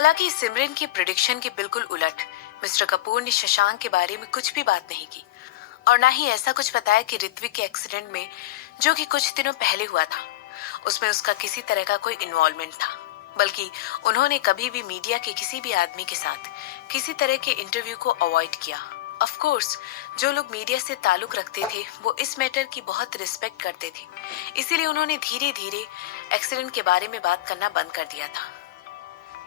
हालांकि सिमरन की प्रिडिक्शन के बिल्कुल उलट मिस्टर कपूर ने शशांक के बारे में कुछ भी बात नहीं की और ना ही ऐसा कुछ बताया कि ऋत्विक के एक्सीडेंट में, जो कि कुछ दिनों पहले हुआ था, उसमें उसका किसी तरह का कोई इन्वॉल्वमेंट था। बल्कि उन्होंने कभी भी मीडिया के किसी भी आदमी के साथ किसी तरह के इंटरव्यू को अवॉइड किया। ऑफ कोर्स जो लोग मीडिया से ताल्लुक रखते थे वो इस मैटर की बहुत रिस्पेक्ट करते थे, इसीलिए उन्होंने धीरे धीरे एक्सीडेंट के बारे में बात करना बंद कर दिया था।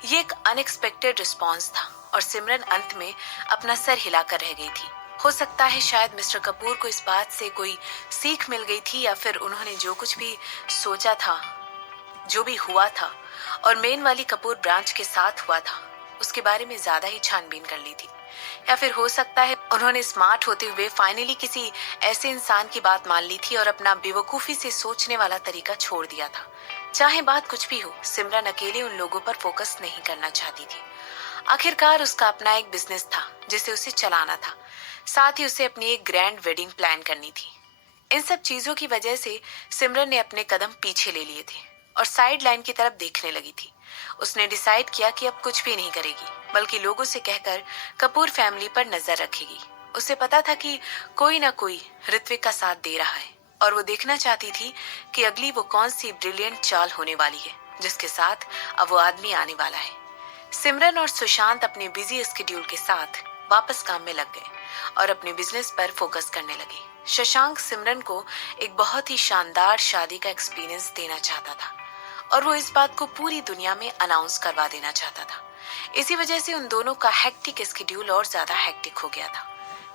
ये एक अनएक्सपेक्टेड रिस्पॉन्स था और सिमरन अंत में अपना सर हिलाकर रह गई थी। हो सकता है शायद मिस्टर कपूर को इस बात से कोई सीख मिल गई थी, या फिर उन्होंने जो कुछ भी सोचा था, जो भी हुआ था और मेन वाली कपूर ब्रांच के साथ हुआ था, उसके बारे में ज्यादा ही छानबीन कर ली थी। या फिर हो सकता है उन्होंने स्मार्ट होते हुए फाइनली किसी ऐसे इंसान की बात मान ली थी और अपना बेवकूफी से सोचने वाला तरीका छोड़ दिया था। चाहे बात कुछ भी हो, सिमरन अकेले उन लोगों पर फोकस नहीं करना चाहती थी। आखिरकार उसका अपना एक बिजनेस था जिसे उसे चलाना था, साथ ही उसे अपनी एक ग्रैंड वेडिंग प्लान करनी थी। इन सब चीजों की वजह से सिमरन ने अपने कदम पीछे ले लिए थे और साइड लाइन की तरफ देखने लगी थी। उसने डिसाइड किया कि अब कुछ भी नहीं करेगी, बल्कि लोगों से कहकर कपूर फैमिली पर नजर रखेगी। उसे पता था कि कोई ना कोई ऋत्विक का साथ दे रहा है और वो देखना चाहती थी कि अगली वो कौन सी ब्रिलियंट चाल होने वाली है जिसके साथ अब वो आदमी आने वाला है। सिमरन और सुशांत अपने बिजी स्केड्यूल के साथ वापस काम में लग गए और अपने बिजनेस पर फोकस करने लगे। शशांक सिमरन को एक बहुत ही शानदार शादी का एक्सपीरियंस देना चाहता था और वो इस बात को पूरी दुनिया में अनाउंस करवा देना चाहता था। इसी वजह से उन दोनों का हेक्टिक स्केड्यूल और ज्यादा हेक्टिक हो गया था।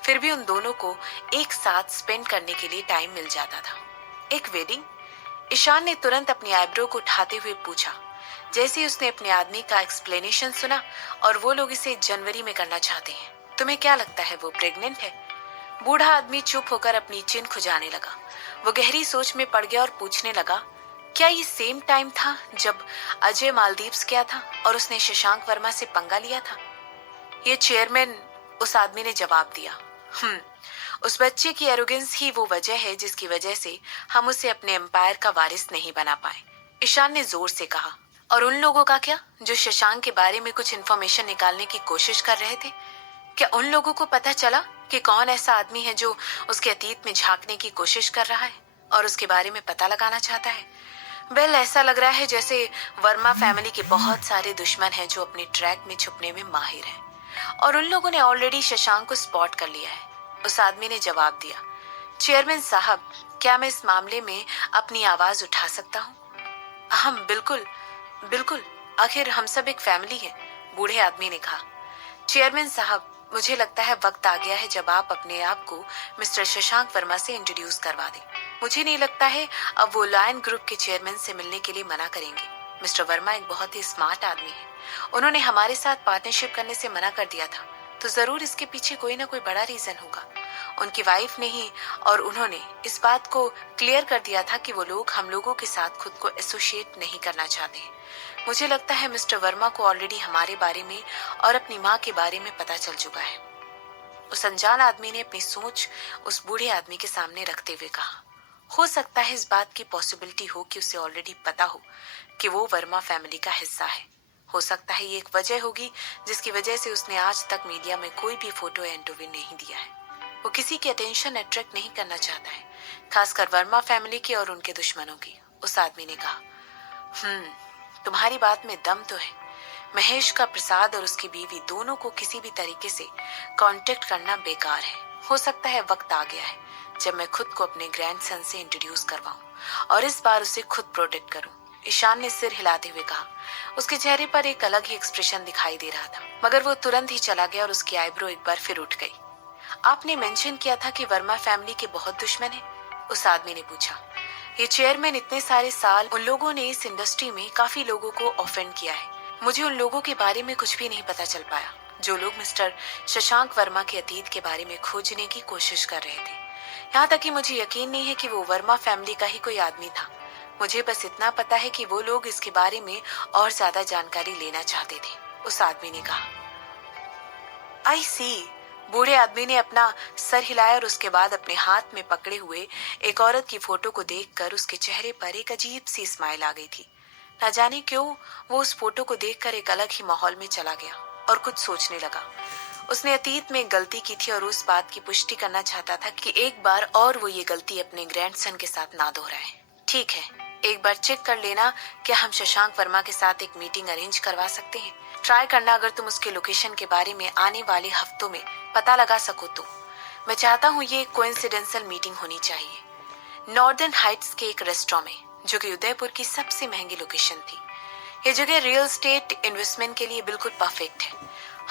फिर भी उन दोनों को एक साथ स्पेंड करने के लिए टाइम मिल जाता था। एक वेडिंग? ईशान ने तुरंत अपनी आईब्रो को उठाते हुए पूछा। जैसे ही उसने अपने आदमी का एक्सप्लेनेशन सुना और वो लोग इसे जनवरी में करना चाहते हैं, तुम्हें क्या लगता है वो प्रेग्नेंट है? बूढ़ा आदमी चुप होकर अपनी चिन खुजाने लगा। वो गहरी सोच में पड़ गया और पूछने लगा, क्या ये सेम टाइम था जब अजय मालदीव्स गया था और उसने शशांक वर्मा से पंगा लिया था? ये चेयरमैन, उस आदमी ने जवाब दिया। उस बच्चे की एरोगेंस ही वो वजह है जिसकी वजह से हम उसे अपने एम्पायर का वारिस नहीं बना पाए, ईशान ने जोर से कहा। और उन लोगों का क्या जो शशांक के बारे में कुछ इन्फॉर्मेशन निकालने की कोशिश कर रहे थे? क्या उन लोगों को पता चला कि कौन ऐसा आदमी है जो उसके अतीत में झांकने की कोशिश कर रहा है और उसके बारे में पता लगाना चाहता है? वेल, ऐसा लग रहा है जैसे वर्मा फैमिली के बहुत सारे दुश्मन हैं जो अपने ट्रैक में छुपने में माहिर हैं और उन लोगों ने ऑलरेडी शशांक को स्पॉट कर लिया है, उस आदमी ने जवाब दिया। चेयरमैन साहब, क्या मैं इस मामले में अपनी आवाज उठा सकता हूँ? हम बिल्कुल बिल्कुल, आखिर हम सब एक फैमिली हैं, बूढ़े आदमी ने कहा। चेयरमैन साहब, मुझे लगता है वक्त आ गया है जब आप अपने आप को मिस्टर शशांक वर्मा से इंट्रोड्यूस करवा दें। मुझे नहीं लगता है अब वो लायन ग्रुप के चेयरमैन से मिलने के लिए मना करेंगे। मिस्टर वर्मा एक बहुत ही स्मार्ट आदमी है, उन्होंने हमारे साथ पार्टनरशिप करने से मना कर दिया था, तो जरूर इसके पीछे कोई ना कोई बड़ा रीजन होगा। उनकी वाइफ ने ही और उन्होंने इस बात को क्लियर कर दिया था कि वो लोग हम लोगों के साथ खुद को एसोसिएट नहीं करना चाहते। मुझे लगता है मिस्टर वर्मा को ऑलरेडी हमारे बारे में और अपनी माँ के बारे में पता चल चुका है, उस अनजान आदमी ने अपनी सोच उस बूढ़े आदमी के सामने रखते हुए कहा। हो सकता है इस बात की पॉसिबिलिटी हो कि उसे ऑलरेडी पता हो कि वो वर्मा फैमिली का हिस्सा है। हो सकता है ये एक वजह होगी जिसकी वजह से उसने आज तक मीडिया में कोई भी फोटो या इंटरव्यू नहीं दिया है। वो किसी की अटेंशन अट्रैक्ट नहीं करना चाहता है, खासकर वर्मा फैमिली की और उनके दुश्मनों की, उस आदमी ने कहा। तुम्हारी बात में दम तो है। महेश का प्रसाद और उसकी बीवी दोनों को किसी भी तरीके से कांटेक्ट करना बेकार है। हो सकता है वक्त आ गया है जब मैं खुद को अपने ग्रैंडसन से इंट्रोड्यूस करवाऊं और इस बार उसे खुद प्रोटेक्ट करूं, ईशान ने सिर हिलाते हुए कहा। उसके चेहरे पर एक अलग ही एक्सप्रेशन दिखाई दे रहा था, मगर वो तुरंत ही चला गया और उसकी आईब्रो एक बार फिर उठ गई। आपने मेंशन किया था कि वर्मा फैमिली के बहुत दुश्मन हैं, उस आदमी ने पूछा। ये चेयरमैन, इतने सारे साल उन लोगों ने इस इंडस्ट्री में काफी लोगों को ऑफेंड किया है। मुझे उन लोगों के बारे में कुछ भी नहीं पता चल पाया जो लोग मिस्टर शशांक वर्मा के अतीत के बारे में खोजने की कोशिश कर रहे थे। यहाँ तक कि मुझे यकीन नहीं है कि वो वर्मा फैमिली का ही कोई आदमी था। मुझे बस इतना पता है कि वो लोग इसके बारे में और ज्यादा जानकारी लेना चाहते थे, उस आदमी ने कहा। आई सी, बूढ़े आदमी ने अपना सर हिलाया और उसके बाद अपने हाथ में पकड़े हुए एक औरत की फोटो को देखकर उसके चेहरे पर एक अजीब सी स्माइल आ गई थी। न जाने क्यों वो उस फोटो को देखकर एक अलग ही माहौल में चला गया और कुछ सोचने लगा। उसने अतीत में एक गलती की थी और उस बात की पुष्टि करना चाहता था कि एक बार और वो ये गलती अपने ग्रैंडसन के साथ ना दोहराए। ठीक है, एक बार चेक कर लेना क्या हम शशांक वर्मा के साथ एक मीटिंग अरेंज करवा सकते हैं। ट्राई करना अगर तुम उसके लोकेशन के बारे में आने वाले हफ्तों में पता लगा सको तो। मैं चाहता हूँ ये कोइंसिडेंशियल मीटिंग होनी चाहिए। नॉर्दर्न हाइट्स के एक रेस्टोरेंट में, जो कि उदयपुर की सबसे महंगी लोकेशन थी। ये जगह रियल एस्टेट इन्वेस्टमेंट के लिए बिल्कुल परफेक्ट है।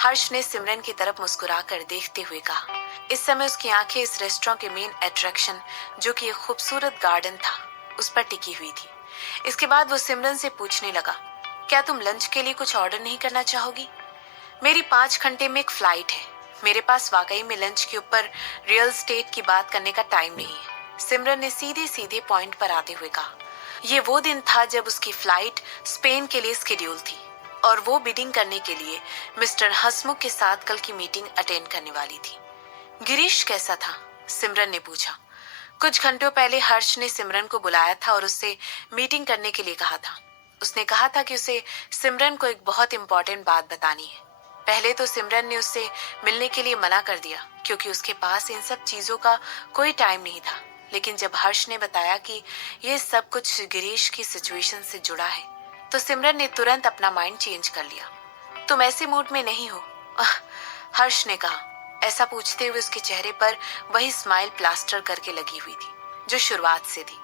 हर्ष ने सिमरन की तरफ मुस्कुराकर देखते हुए कहा। इस समय उसकी आंखें इस रेस्टोरेंट के मेन अट्रैक्शन, जो कि एक खूबसूरत गार्डन था, उस पर टिकी हुई थी। इसके बाद वो सिमरन से पूछने लगा, क्या तुम लंच के लिए कुछ ऑर्डर नहीं करना चाहोगी? मेरी 5 घंटे में एक फ्लाइट है। मेरे पास वाकई में लंच के ऊपर रियल एस्टेट की बात करने का टाइम नहीं है, सिमरन ने सीधे सीधे पॉइंट पर आते हुए कहा। ये वो दिन था जब उसकी फ्लाइट स्पेन के लिए शेड्यूल थी और वो बिडिंग करने के लिए मिस्टर हसमुख के साथ कल की मीटिंग अटेंड करने वाली थी। गिरीश कैसा था? सिमरन ने पूछा। कुछ घंटों पहले हर्ष ने सिमरन को बुलाया था और उससे मीटिंग करने के लिए कहा था। उसने कहा था कि उसे सिमरन को एक बहुत इंपॉर्टेंट बात बतानी है। पहले तो सिमरन ने उससे मिलने के लिए मना कर दिया क्योंकि उसके पास इन सब चीजों का कोई टाइम नहीं था। लेकिन जब हर्ष ने बताया कि ये सब कुछ गिरीश की सिचुएशन से जुड़ा है, तो सिमरन ने तुरंत अपना माइंड चेंज कर लिया। तुम ऐसे मूड में नहीं हो? हर्ष ने कहा। ऐसा पूछते हुए उसके चेहरे पर वही स्माइल प्लास्टर करके लगी हुई थी जो शुरुआत से थी।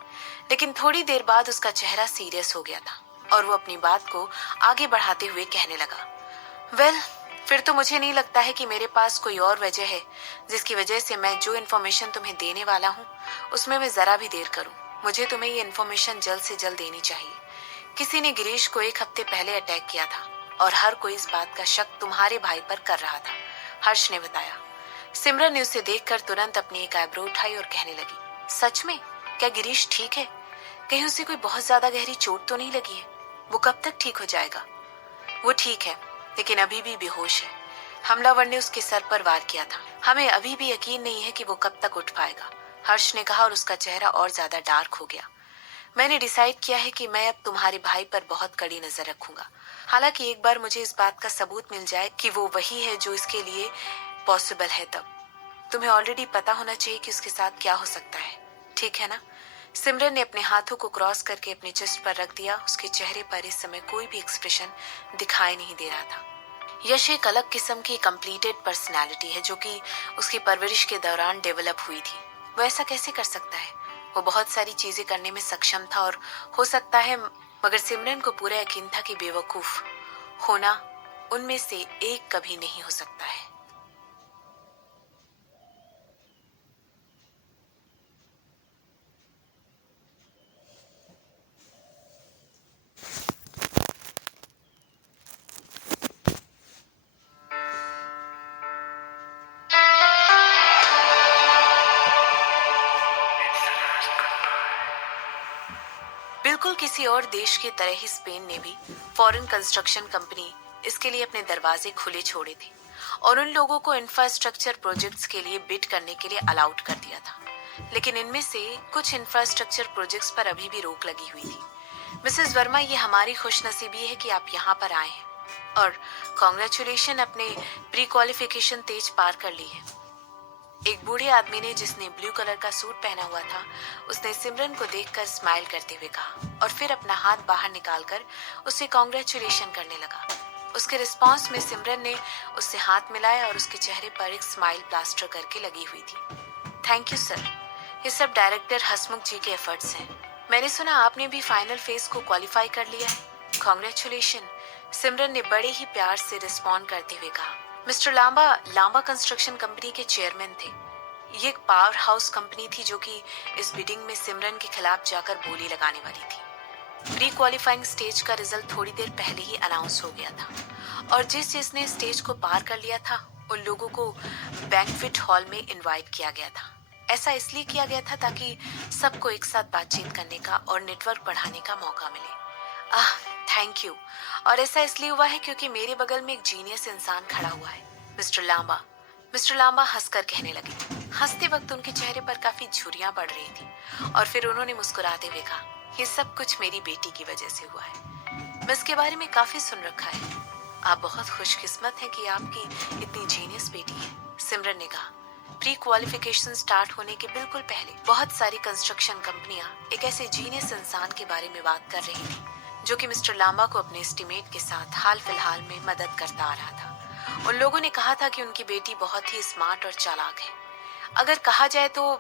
लेकिन थोड़ी देर बाद उसका चेहरा सीरियस हो गया था और वो अपनी बात को आगे बढ़ाते हुए कहने लगा, वेल, फिर तो मुझे नहीं लगता है कि मेरे पास कोई और वजह है जिसकी वजह से मैं जो इन्फॉर्मेशन तुम्हें देने वाला हूँ उसमें मैं जरा भी देर करूँ। मुझे तुम्हें ये इन्फॉर्मेशन जल्द से जल्द देनी चाहिए। किसी ने गिरीश को 1 हफ्ते पहले अटैक किया था और हर कोई इस बात का शक तुम्हारे भाई पर कर रहा था, हर्ष ने बताया। सिमरन ने उसे देखकर तुरंत अपनी एक आईब्रो उठाई और कहने लगी, सच में? क्या गिरीश ठीक है? कहीं उसे कोई बहुत ज्यादा गहरी चोट तो नहीं लगी है? वो कब तक ठीक हो जाएगा? वो ठीक है, लेकिन अभी भी बेहोश है। हमलावर ने उसके सर पर वार किया था। हमें अभी भी यकीन नहीं है कि वो कब तक उठ पाएगा, हर्ष ने कहा और उसका चेहरा और ज्यादा डार्क हो गया। मैंने डिसाइड किया है कि मैं अब तुम्हारे भाई पर बहुत कड़ी नजर रखूंगा। हालांकि एक बार मुझे इस बात का सबूत मिल जाए कि वो वही है जो इसके लिए पॉसिबल है, तब तुम्हें ऑलरेडी पता होना चाहिए कि उसके साथ क्या हो सकता है, ठीक है ना? सिमरन ने अपने हाथों को क्रॉस करके अपने चेस्ट पर रख दिया। उसके चेहरे पर इस समय कोई भी एक्सप्रेशन दिखाई नहीं दे रहा था। यश एक अलग किस्म की कंप्लीटेड पर्सनालिटी है जो कि उसकी परवरिश के दौरान डेवलप हुई थी। वो ऐसा कैसे कर सकता है? वो बहुत सारी चीजें करने में सक्षम था और हो सकता है, मगर सिमरन को पूरा यकीन था कि बेवकूफ होना उनमें से एक कभी नहीं हो सकता है। बिल्कुल किसी और देश की तरह ही स्पेन ने भी फॉरेन कंस्ट्रक्शन कंपनी इसके लिए अपने दरवाजे खुले छोड़े थे और उन लोगों को इंफ्रास्ट्रक्चर प्रोजेक्ट्स के लिए बिड करने के लिए अलाउड कर दिया था। लेकिन इनमें से कुछ इंफ्रास्ट्रक्चर प्रोजेक्ट्स पर अभी भी रोक लगी हुई थी। मिसेस वर्मा, ये हमारी खुशनसीबी है कि आप यहाँ पर आए हैं और कॉन्ग्रेचुलेशन, अपने प्री क्वालिफिकेशन तेज पार कर ली है। एक बूढ़े आदमी ने, जिसने ब्लू कलर का सूट पहना हुआ था, उसने सिमरन को देखकर स्माइल करते हुए कहा और फिर अपना हाथ बाहर निकालकर उसे कॉन्ग्रेचुलेशन करने लगा। उसके रिस्पांस में सिमरन ने उससे हाथ मिलाया और उसके चेहरे पर एक स्माइल प्लास्टर करके लगी हुई थी। थैंक यू सर, ये सब डायरेक्टर हसमुख जी के एफर्ट्स हैं। मैंने सुना आपने भी फाइनल फेज को क्वालिफाई कर लिया है। कॉन्ग्रेचुलेशन, सिमरन ने बड़े ही प्यार से रिस्पॉन्ड करते हुए कहा। Mister Lamba Lamba construction company के चेयरमैन थे। ये एक पावर हाउस कंपनी थी जो कि इस बिडिंग में सिमरन के खिलाफ जाकर बोली लगाने वाली थी। प्री क्वालिफाइंग स्टेज का रिजल्ट थोड़ी देर पहले ही अनाउंस हो गया था और जिसने स्टेज को पार कर लिया था उन लोगों को बैंक्वेट हॉल में इनवाइट किया गया था। ऐसा इसलिए किया गया था ताकि सबको एक साथ बातचीत करने का और नेटवर्क बढ़ाने का मौका मिले। Thank you. और ऐसा इसलिए हुआ है क्योंकि मेरे बगल में एक जीनियस इंसान खड़ा हुआ है, मिस्टर लांबा। मिस्टर लांबा हंसकर कहने लगे। हंसते वक्त उनके चेहरे पर काफी झुर्रियां पड़ रही थी और फिर उन्होंने मुस्कुराते हुए कहा, ये सब कुछ मेरी बेटी की वजह से हुआ है। मैं इसके बारे में काफी सुन रखा है। आप बहुत खुशकिस्मत हैं कि आपकी इतनी जीनियस बेटी है, सिमरन ने कहा। प्री क्वालिफिकेशन स्टार्ट होने के बिल्कुल पहले बहुत सारी कंस्ट्रक्शन कंपनियां एक ऐसे जीनियस इंसान के बारे में बात कर रही थी जो कि मिस्टर लांबा को अपने एस्टीमेट के साथ हाल फिलहाल में मदद करता आ रहा था। उन लोगों ने कहा था कि उनकी बेटी बहुत ही स्मार्ट और चालाक है। अगर कहा जाए तो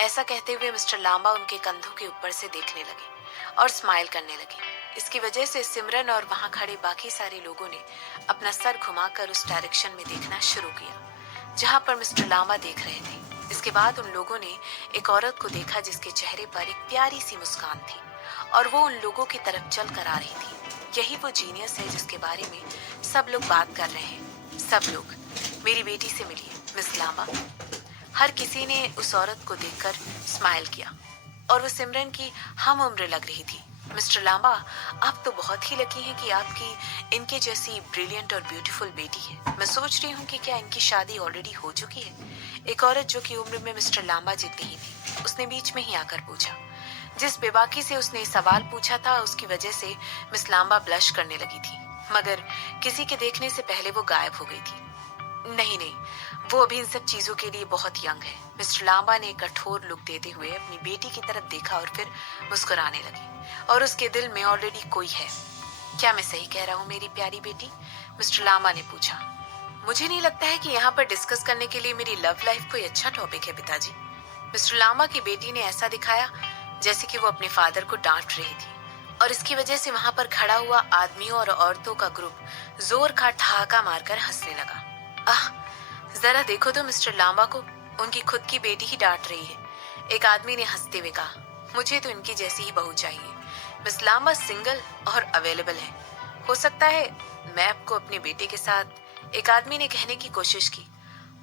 ऐसा कहते हुए मिस्टर लांबा उनके कंधों के ऊपर से देखने लगे और स्माइल करने लगे। इसकी वजह से सिमरन और वहां खड़े बाकी सारे लोगों ने अपना सर घुमाकर उस डायरेक्शन में देखना शुरू किया जहां पर मिस्टर लांबा देख रहे थे। इसके बाद उन लोगों ने एक औरत को देखा जिसके चेहरे पर एक प्यारी सी मुस्कान थी और वो उन लोगों की तरफ चल कर आ रही थी। यही वो जीनियस है जिसके बारे में सब लोग बात कर रहे हैं। सब लोग, मेरी बेटी से मिलिए मिस लांबा। हर किसी ने उस औरत को देखकर स्माइल किया और वो सिमरन की हम उम्र लग रही थी। मिस्टर लांबा, आप तो बहुत ही लकी हैं कि आपकी इनके जैसी ब्रिलियंट और ब्यूटीफुल बेटी है। मैं सोच रही हूँ कि क्या इनकी शादी ऑलरेडी हो चुकी है? एक औरत जो कि उम्र में मिस्टर लांबा जितनी ही थी, उसने बीच में ही आकर पूछा। जिस बेबाकी से उसने सवाल पूछा था उसकी वजह से मिस लांबा ब्लश करने लगी थी, मगर किसी के देखने से पहले वो गायब हो गई थी। नहीं नहीं, वो अभी इन सब चीजों के लिए बहुत यंग है। मिस्टर लांबा ने कठोर लुक देते हुए अपनी बेटी की तरफ देखा और फिर मुस्कुराने लगी। और उसके दिल में ऑलरेडी कोई है। क्या मैं सही कह रहा हूँ मेरी प्यारी बेटी? मिस्टर लांबा ने पूछा। मुझे नहीं लगता है कि यहाँ पर डिस्कस करने के लिए मेरी लव लाइफ कोई अच्छा टॉपिक है पिताजी। मिस्टर लांबा की बेटी ने ऐसा दिखाया जैसे कि वो अपने फादर को डांट रही थी और इसकी वजह से वहां पर खड़ा हुआ आदमियों और औरतों का ग्रुप जोर का ठहाका मारकर हंसने लगा। आह, जरा देखो तो मिस्टर लांबा को, उनकी खुद की बेटी ही डांट रही है। एक आदमी ने हंसते हुए कहा। मुझे तो इनकी जैसी ही बहू चाहिए। मिस लांबा सिंगल और अवेलेबल है। हो सकता है मैं आपको अपने बेटे के साथ, एक आदमी ने कहने की कोशिश की।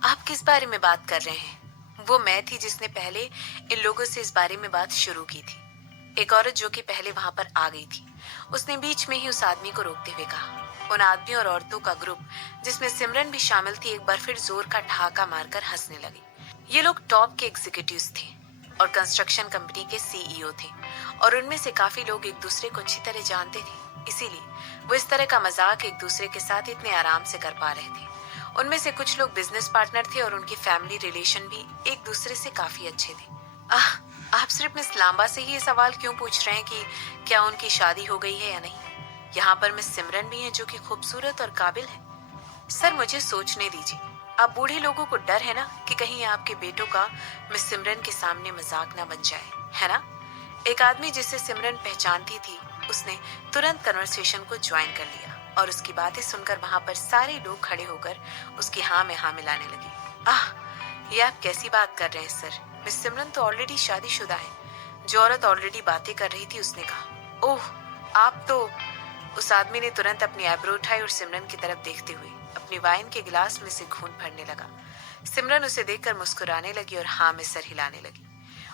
आप किस बारे में बात कर रहे हैं? वो मैं थी जिसने पहले इन लोगों से इस बारे में बात शुरू की थी। एक औरत जो कि पहले वहां पर आ गई थी, उसने बीच में ही उस आदमी को रोकते हुए कहा। उन आदमियों और औरतों का ग्रुप जिसमें सिमरन भी शामिल थी एक बार फिर जोर का ठहाका मारकर हंसने लगी। ये लोग टॉप के एग्जीक्यूटिव्स थे और कंस्ट्रक्शन कंपनी के सीईओ थे और उनमें से काफी लोग एक दूसरे को अच्छी तरह जानते थे, इसीलिए वो इस तरह का मजाक एक दूसरे के साथ इतने आराम से कर पा रहे थे। उनमें से कुछ लोग बिजनेस पार्टनर थे और उनकी फैमिली रिलेशन भी एक दूसरे से काफी अच्छे थे। आप सिर्फ मिस लांबा से ही ये सवाल क्यों पूछ रहे हैं कि क्या उनकी शादी हो गई है या नहीं? यहाँ पर मिस सिमरन भी है जो कि खूबसूरत और काबिल है। सर, मुझे सोचने दीजिए। आप बूढ़े लोगों को डर है ना कि कहीं आपके बेटों का मिस सिमरन के सामने मजाक ना बन जाए, है ना? एक आदमी जिसे सिमरन पहचानती थी, उसने तुरंत कन्वर्सेशन को ज्वाइन कर लिया और उसकी बातें सुनकर वहां पर सारे लोग खड़े होकर उसकी हाँ में हाँ मिलाने लगे। आह, ये आप कैसी बात कर रहे हैं सर? मिस सिमरन तो ऑलरेडी शादीशुदा है। जो औरत ऑलरेडी बातें कर रही थी उसने कहा। ओह, आप तो। उस आदमी ने तुरंत अपनी आईब्रो उठाई और सिमरन की तरफ देखते हुए अपनी वाइन के गिलास में से खून भरने लगा। सिमरन उसे देखकर मुस्कुराने लगी और हाँ में सर हिलाने लगी।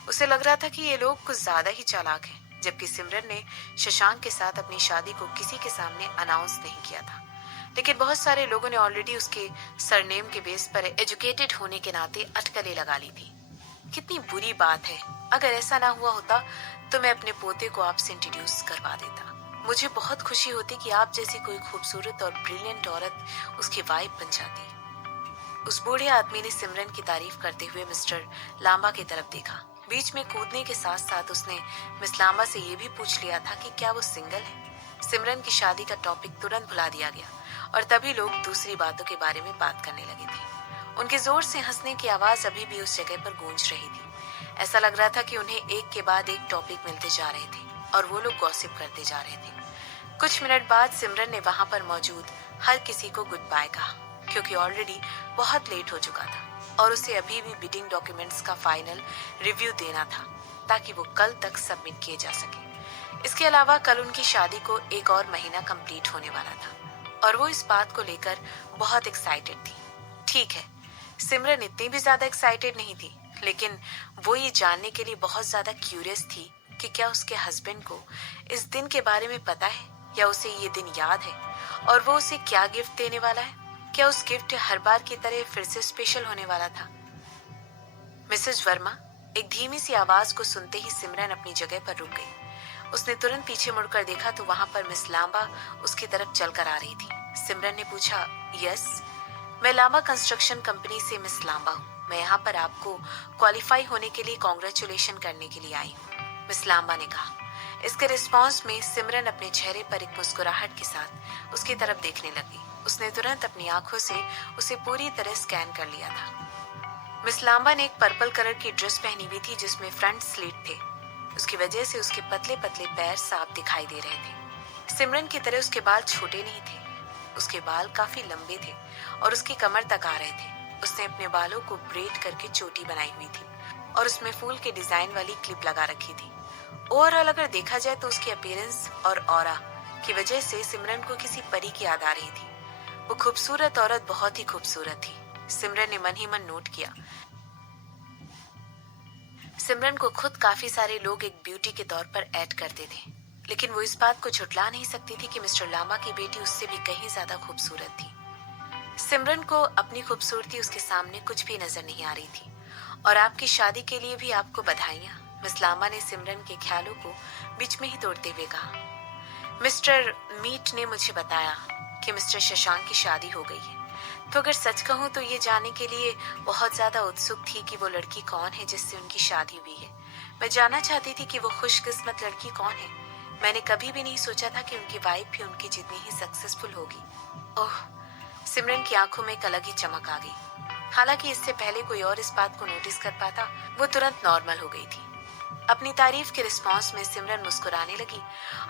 उसे लग रहा था कि ये लोग कुछ ज्यादा ही चालाक हैं, जबकि सिमरन ने शशांक के साथ अपनी शादी को किसी के सामने अनाउंस नहीं किया था। लेकिन बहुत सारे लोगों ने ऑलरेडी उसके सरनेम के बेस पर एजुकेटेड होने के नाते अटकलें लगा ली थी। कितनी बुरी बात है। अगर ऐसा ना हुआ होता तो मैं अपने पोते को आपसे इंट्रोड्यूस करवा देता। मुझे बहुत खुशी होती कि आप जैसी कोई खूबसूरत और ब्रिलियंट औरत उसकी वाइफ बन जाती। उस बूढ़े आदमी ने सिमरन की तारीफ करते हुए मिस्टर लांबा की तरफ देखा। बीच में कूदने के साथ साथ उसने मिस लांबा से ये भी पूछ लिया था कि क्या वो सिंगल है। सिमरन की शादी का टॉपिक तुरंत भुला दिया गया और तभी लोग दूसरी बातों के बारे में बात करने लगे थे। उनके जोर से हंसने की आवाज अभी भी उस जगह पर गूंज रही थी। ऐसा लग रहा था कि उन्हें एक के बाद एक टॉपिक मिलते जा रहे थे और वो लोग गॉसिप करते जा रहे थे। कुछ मिनट बाद सिमरन ने वहां पर मौजूद हर किसी को गुड बाय कहा, क्योंकि ऑलरेडी बहुत लेट हो चुका था और उसे अभी भी बिडिंग डॉक्यूमेंट्स का फाइनल रिव्यू देना था ताकि वो कल तक सबमिट किए जा सके। इसके अलावा कल उनकी शादी को एक और महीना कंप्लीट होने वाला था और वो इस बात को लेकर बहुत एक्साइटेड थी। ठीक है, सिमरन इतनी भी ज्यादा एक्साइटेड नहीं थी, लेकिन वो ये जानने के लिए बहुत ज्यादा क्यूरियस थी कि क्या उसके हस्बैंड को इस दिन के बारे में पता है या उसे ये दिन याद है और वो उसे क्या गिफ्ट देने वाला है। क्या उस गिफ्ट हर बार की तरह फिर से स्पेशल होने वाला था? मिसेस वर्मा, एक धीमी सी आवाज को सुनते ही सिमरन अपनी जगह पर रुक गई। उसने तुरंत पीछे मुड़कर देखा तो वहां पर मिस लांबा उसकी तरफ चलकर आ रही थी। सिमरन ने पूछा, यस, मैं लांबा कंस्ट्रक्शन कंपनी से मिस लांबा हूँ। मैं यहाँ पर आपको क्वालिफाई होने के लिए कॉन्ग्रेचुलेशन करने के लिए आई हूँ, मिस लांबा ने कहा। इसके रिस्पॉन्स में सिमरन अपने चेहरे पर एक मुस्कुराहट के साथ उसकी तरफ देखने लगी। उसने तुरंत अपनी आंखों से उसे पूरी तरह स्कैन कर लिया था। मिस लांबा ने एक पर्पल कलर की ड्रेस पहनी हुई थी जिसमें फ्रंट स्लिट थे। उसकी वजह से उसके पतले पतले पैर साफ दिखाई दे रहे थे। सिमरन की तरह उसके बाल छोटे नहीं थे, उसके बाल काफी लंबे थे और उसकी कमर तक आ रहे थे। उसने अपने बालों को ब्रेड करके चोटी बनाई हुई थी और उसमें फूल के डिजाइन वाली क्लिप लगा रखी थी। ओवरऑल अगर देखा जाए तो उसकी अपीयरेंस और ऑरा की वजह से सिमरन को किसी परी की याद आ रही थी। वो खूबसूरत औरत बहुत ही खूबसूरत थी। सिमरन ने मन ही मन नोट किया। सिमरन को खुद काफी सारे लोग एक ब्यूटी के तौर पर ऐड करते थे, लेकिन वो इस बात को झुठला नहीं सकती थी कि मिस्टर लांबा की बेटी उससे भी कहीं ज्यादा खूबसूरत थी। सिमरन को अपनी खूबसूरती उसके सामने कुछ भी नजर नहीं आ रही थी। और आपकी शादी के लिए भी आपको बधाइयां, मिस लांबा ने सिमरन के ख्यालों को बीच में ही तोड़ते हुए कहा। मिस्टर मीट ने मुझे बताया कि मिस्टर शशांक की शादी हो गई है। तो अगर सच कहूं तो ये जानने के लिए बहुत ज्यादा उत्सुक थी कि वो लड़की कौन है जिससे उनकी शादी हुई है। मैं जानना चाहती थी कि वो खुशकिस्मत लड़की कौन है। मैंने कभी भी नहीं सोचा था कि उनकी वाइफ भी उनकी जितनी ही सक्सेसफुल होगी। ओह, सिमरन की आंखों में एक अलग ही चमक आ गई। हालांकि इससे पहले कोई और इस बात को नोटिस कर पाता, वो तुरंत नॉर्मल हो गई थी। अपनी तारीफ के रिस्पॉन्स में सिमरन मुस्कुराने लगी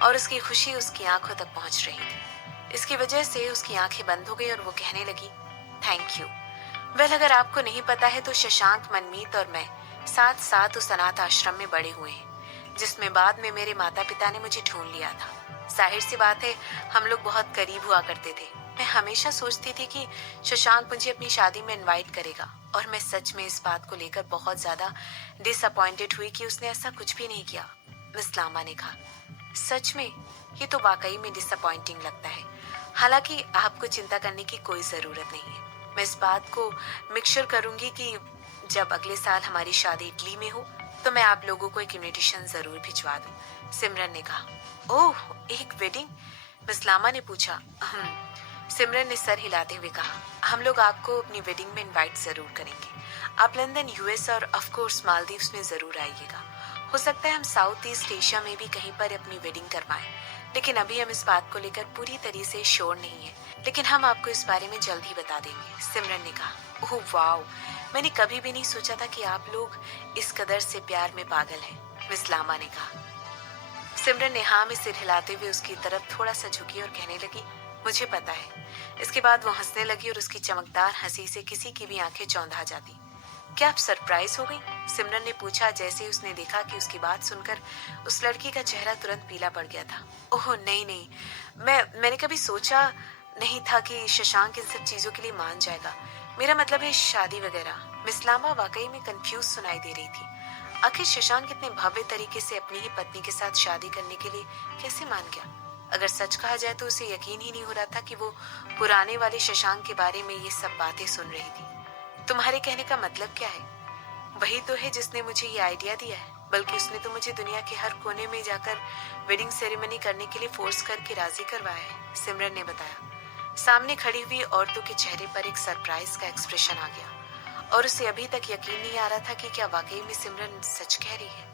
और उसकी खुशी उसकी आंखों तक पहुंच रही थी। इसकी वजह से उसकी आंखें बंद हो गई और वो कहने लगी, थैंक यू। वेल, अगर आपको नहीं पता है तो शशांक, मनमीत और मैं साथ साथ उस अनाथ आश्रम में बड़े हुए हैं जिसमें बाद में मेरे माता पिता ने मुझे ढूंढ लिया था। जाहिर सी बात है, हम लोग बहुत करीब हुआ करते थे। मैं हमेशा सोचती थी कि शशांक मुझे अपनी शादी में इनवाइट करेगा और मैं सच में इस बात को लेकर बहुत ज्यादा डिसअपॉइंटेड हुई कि उसने ऐसा कुछ भी नहीं किया, मिस लांबा ने कहा। सच में ये तो वाकई में डिसअपॉइंटिंग लगता है। हालांकि आपको चिंता करने की कोई जरूरत नहीं है। मैं इस बात को मिक्सचर करूंगी कि जब अगले साल हमारी शादी इटली में हो तो मैं आप लोगों को एक इनविटेशन जरूर भिजवा दूं, सिमरन ने कहा। ओह, एक वेडिंग? मिस लांबा ने पूछा। सिमरन ने सर हिलाते हुए कहा, हम लोग आपको अपनी वेडिंग में इनवाइट जरूर करेंगे। आप लंदन, यूएस और ऑफ कोर्स मालदीव्स में जरूर आइएगा। हो सकता है हम साउथ ईस्ट एशिया में भी कहीं पर अपनी वेडिंग करवाएं, लेकिन अभी हम इस बात को लेकर पूरी तरह से श्योर नहीं है। लेकिन हम आपको इस बारे में जल्द ही बता देंगे, सिमरन ने कहा। ओह वाओ, मैंने कभी भी नहीं सोचा था कि आप लोग इस कदर से प्यार में पागल हैं, मिस लांबा ने कहा। सिमरन ने हाँ में सिर हिलाते हुए उसकी तरफ थोड़ा सा झुकी और कहने लगी, मुझे पता है। इसके बाद वो हंसने लगी और उसकी चमकदार हंसी से किसी की भी आंखें चौंधा जाती। क्या आप सरप्राइज हो गई? सिमरन ने पूछा जैसे ही उसने देखा कि उसकी बात सुनकर उस लड़की का चेहरा तुरंत पीला पड़ गया था। ओह नहीं नहीं, मैंने कभी सोचा नहीं था कि शशांक इन सब चीजों के लिए मान जाएगा। मेरा मतलब है शादी वगैरह। मिस लांबा वाकई में कंफ्यूज सुनाई दे रही थी। आखिर शशांक इतने भव्य तरीके से अपनी ही पत्नी के साथ शादी करने के लिए कैसे मान गया? अगर सच कहा जाए तो उसे यकीन ही नहीं हो रहा था कि वो पुराने वाले शशांक के बारे में ये सब बातें सुन रही थी। तुम्हारे कहने का मतलब क्या है? वही तो है जिसने मुझे ये आइडिया दिया है, बल्कि उसने तो मुझे दुनिया के हर कोने में जाकर वेडिंग सेरेमनी करने के लिए फोर्स करके राजी करवाया है, सिमरन ने बताया। सामने खड़ी हुई औरतों के चेहरे पर एक सरप्राइज का एक्सप्रेशन आ गया और उसे अभी तक यकीन नहीं आ रहा था कि क्या वाकई में सिमरन सच कह रही है।